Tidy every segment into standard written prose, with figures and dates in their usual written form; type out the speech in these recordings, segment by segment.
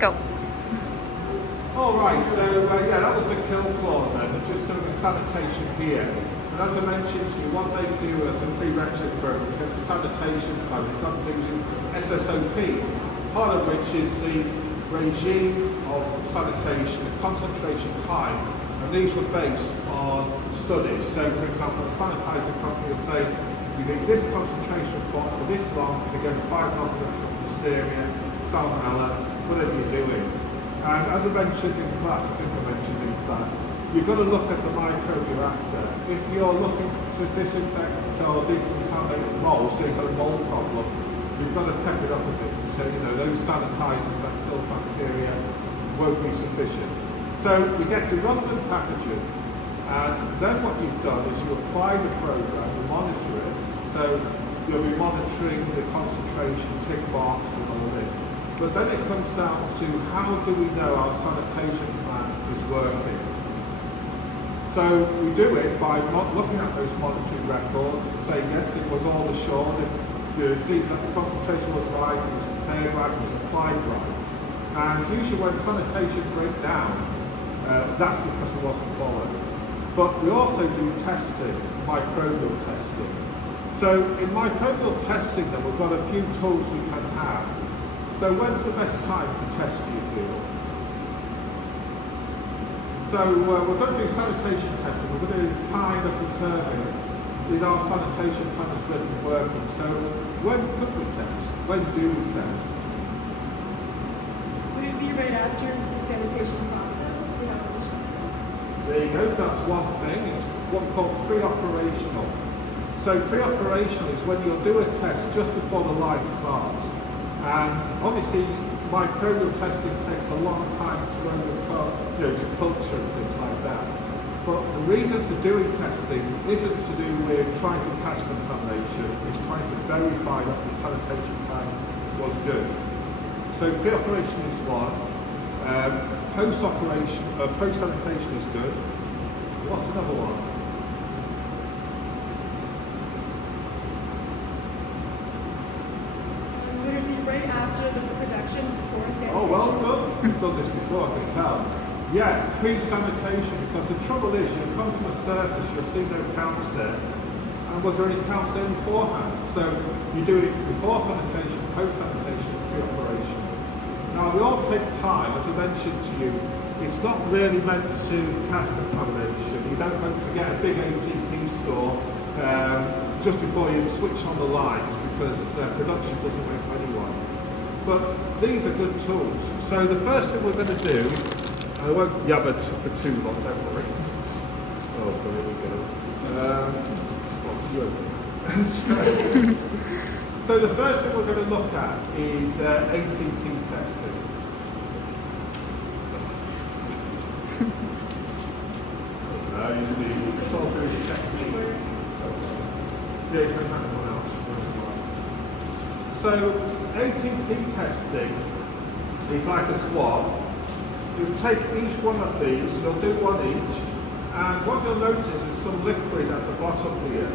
Go. All right, so yeah, that was the kill floor then, just doing the sanitation here. And as I mentioned to you, what they do as a prerequisite program is get the sanitation plan. They've got things SSOPs, part of which is the regime of sanitation, the concentration time, and these were based on studies. So for example, a sanitizer company will say, you need this concentration report for this long to get 5 of listeria, salmonella, whatever you're doing. And as I mentioned in class, I think I mentioned in class, you've got to look at the microbe you're after. If you're looking to disinfect or decontaminate mold, so you've got a mold problem, you've got to pep it up a bit. So, you know, those sanitizers that kill bacteria won't be sufficient. So you get the relevant pathogen, and then what you've done is you apply the program, you monitor it. So you'll be monitoring the concentration, tick box, and all this. But then it comes down to how do we know our sanitation plan is working? So we do it by looking at those monitoring records and saying, yes, it was all assured, if it seems that the concentration was right, it was prepared right, it was applied right. And usually when sanitation breaks down, that's because it wasn't followed. But we also do testing, microbial testing. So in microbial testing then, we've got a few tools we can have. So when's the best time to test, do you feel? So we're going to do sanitation testing. We're going to kind of determine is our sanitation plan is really working. So when could we test? When do we test? Would it be right after the sanitation process to see how efficient it is? There you go. So that's one thing. It's what's called pre-operational. So pre-operational is when you'll do a test just before the line starts. And obviously, microbial testing takes a long time to to culture and things like that. But the reason for doing testing isn't to do with trying to catch contamination, it's trying to verify that the sanitation plan was good. So pre-operation is one. Post-operation, post-sanitation is good. What's another one? Right after the production, before sanitation? Oh, well done. You've done this before, I can tell. Yeah, pre-sanitation, because the trouble is, you come to a surface, you'll see no counts there. And was there any counts there beforehand? So you do it before sanitation, post-sanitation, pre-operation. Now, they all take time, as I mentioned to you. It's not really meant to catch contamination. You don't hope to get a big ATP score just before you switch on the lines, because production doesn't wait for anyone. But these are good tools. So the first thing we're going to do, I won't yab it for too long, don't worry. Oh, here we go. So the first thing we're going to look at is ATP testing. You see, it's all through the technique. Yeah, you can have one else. So ATP testing is like a swab. You take each one of these, you'll do one each, and what you'll notice is some liquid at the bottom here.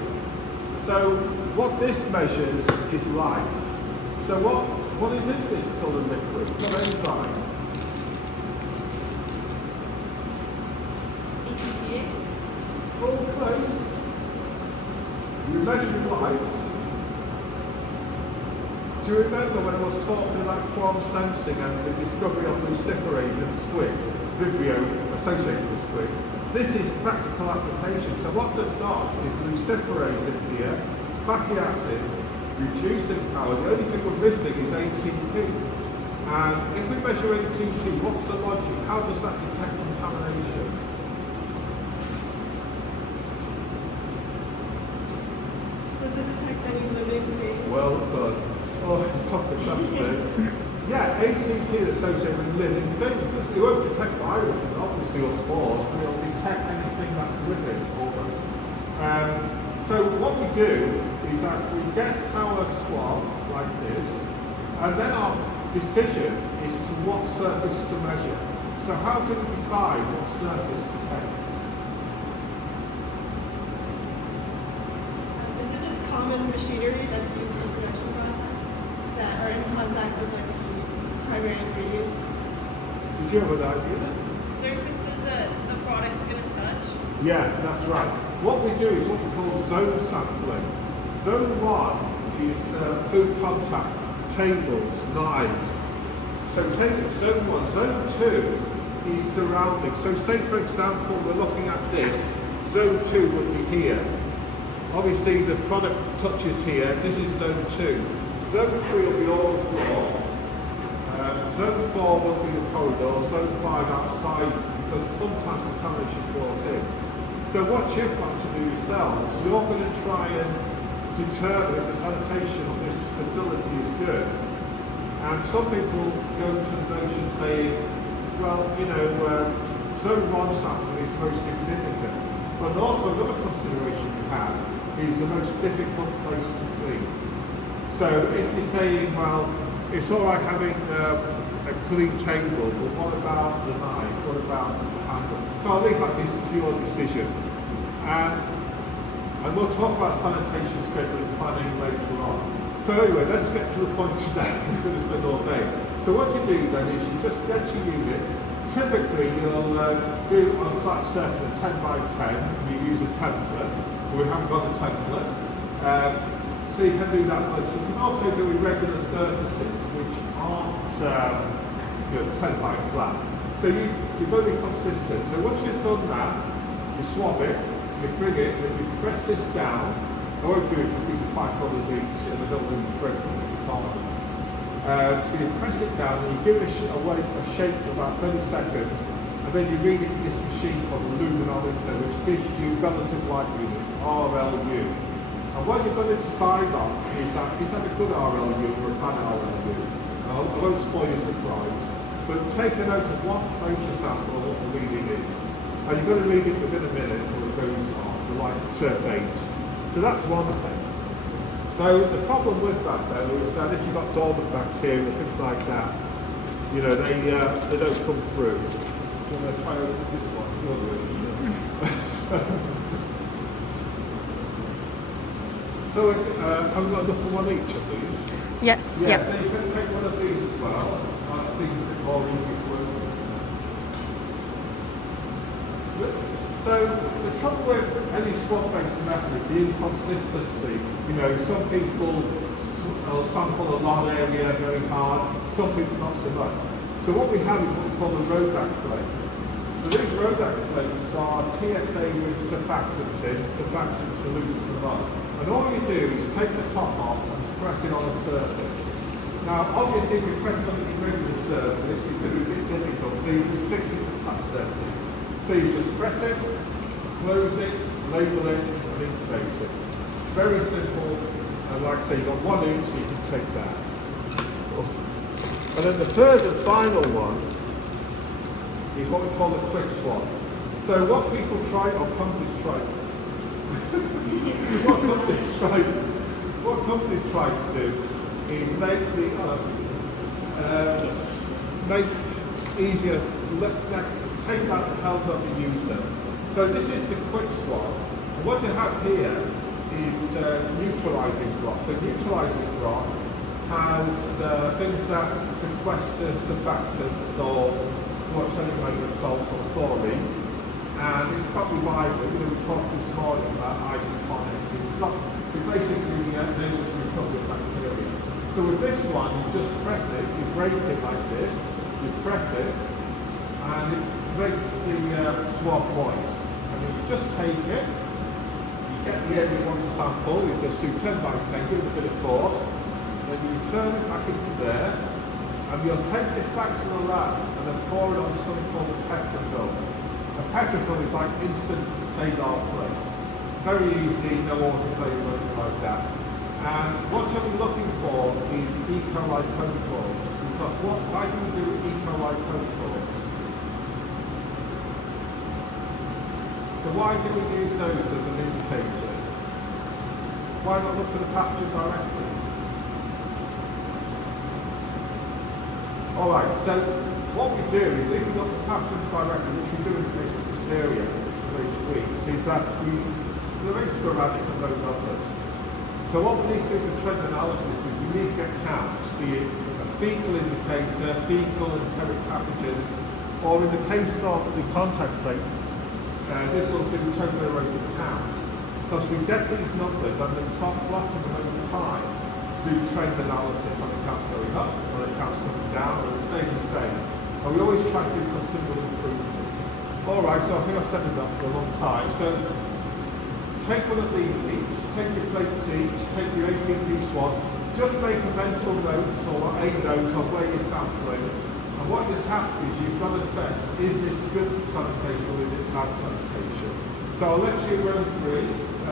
So what this measures is light. So what is in this sort of liquid? What enzyme? ATPase? All close. You measure light. Do you remember when I was talking about quantum sensing and the discovery of luciferase in squid, Vibrio associated with squid? This is practical application. So what they've got is luciferase in here, fatty acid, reducing power. The only thing we're missing is ATP. And if we measure ATP, what's the logic? How does that detect contamination? Does it detect any living things? Well done. Oh, topic, that's it. Yeah, ATP is associated with living things. It won't detect viruses, obviously, or spores, but it'll detect anything that's living. So what we do is that we get our swab like this, and then our decision is to what surface to measure. So how can we decide what surface to take? Is it just common machinery that's used in the production process that are in contact with like the primary ingredients? Did you have an idea? Surfaces that the product's going to touch. Yeah, that's right. What we do is what we call zone sampling. Zone 1 is food contact, tables, knives. So zone 1. Zone 2 is surrounding. So say for example we're looking at this. Zone 2 would be here. Obviously the product touches here. This is zone 2. Zone 3 will be all the floor. Zone 4 will be the corridor. Zone 5 outside because sometimes contamination is brought in. So what you've got to do yourselves, you're going to try and determine if the sanitation of this facility is good. And some people go to the notion saying, well, you know, zone 1 sampling is most significant. But also another consideration you have is the most difficult place to clean. So if you're saying, well, it's all right having a clean table, but what about the knife? What about the handle? So I'll leave that to your decision. And we'll talk about sanitation scheduling planning later on. So anyway, let's get to the point today. It's going to spend all day. So what you do then is you just get your unit. Typically you'll do on a flat surface 10 by 10. You use a template. We haven't got a template. So you can do that. But you can also do irregular surfaces which aren't 10 by flat. So you've got to be consistent. So once you've done that, you swab it, you bring it, and you press this down. I won't do it because these are $5 each, and I don't really break them if you can't. So you press it down, and you give it a shape for about 30 seconds, and then you read it in this machine called a luminometer, which gives you relative light units, RLU. And what you're going to decide on is that a good RLU or a bad RLU? I won't spoil your surprise, but take a note of what pressure sample or what the reading is. And you're going to read it within a minute or it goes off, the light fades. So that's one thing. So the problem with that though is that if you've got dormant bacteria, things like that, you know, they don't come through. So I'm going to try to open this one. You're doing it. So have we got enough for one each of these? Yes, Yeah, yep. so you can take one of these as well. These are a bit more easy to work with. So the trouble with any swab-based method is the inconsistency. You know, some people will sample a large area very hard, some people not so much. So what we have is what we call the Rodak plate. So these Rodak plates are TSA with surfactants in, surfactants to loosen them up. And all you do is take the top off and press it on the surface. Now, obviously, if you press it on the irregular surface, it's going to be a bit difficult, so you just stick it to the flat surface. So you just press it, close it, label it, and incubate it. Very simple, and like I say, you've got one inch, so you can take that. And then the third and final one is what we call a quick swab. So what people try, or companies try, what companies try to do is make easier, take them out the help of the user. So this is the quick swab. And what you have here is neutralizing drop. So neutralizing drop has things that sequester surfactants or chlorinated salts or chlorine. And it's got revival. You know, we talked this morning about isotonic. It basically enables the recovery of bacteria. So with this one, you just press it, you break it like this, you press it, and it makes the swab moist. And then you just take it, you get the area you want to sample, you just do 10 by 10, give it a bit of force, then you turn it back into there, and you'll take this back to the lab, and then pour it on something called a petrofilm. A petrofilm is like instant Tadar plate. Very easy, no water flavour, anything like that. And what you'll be looking for is E. coli coniforms. Because why do we do E. coli coniforms? So why do we use those as an indicator? Why not look for the pathogen directly? Alright, so what we do is if we look for pathogens directly, which we do in the case of listeria for each week, is that they're very sporadic and very numbers. So what we need to do for trend analysis is we need to get counts, be it a fecal indicator, fecal enteric pathogens, or in the case of the contact plate, this will be totally over the pound. Because we get these numbers and then start plotting them over time to do trend analysis on accounts going up, or accounts coming down, or staying the same. And we always try to do continual improvement. Alright, so I think I've said enough for a long time. So take one of these each, take your plates each, take your 18-piece one, just make a mental note or a note of where you're sampling. And what your task is, you've got to assess, is this good sanitation or is it bad sanitation? So I'll let you run through.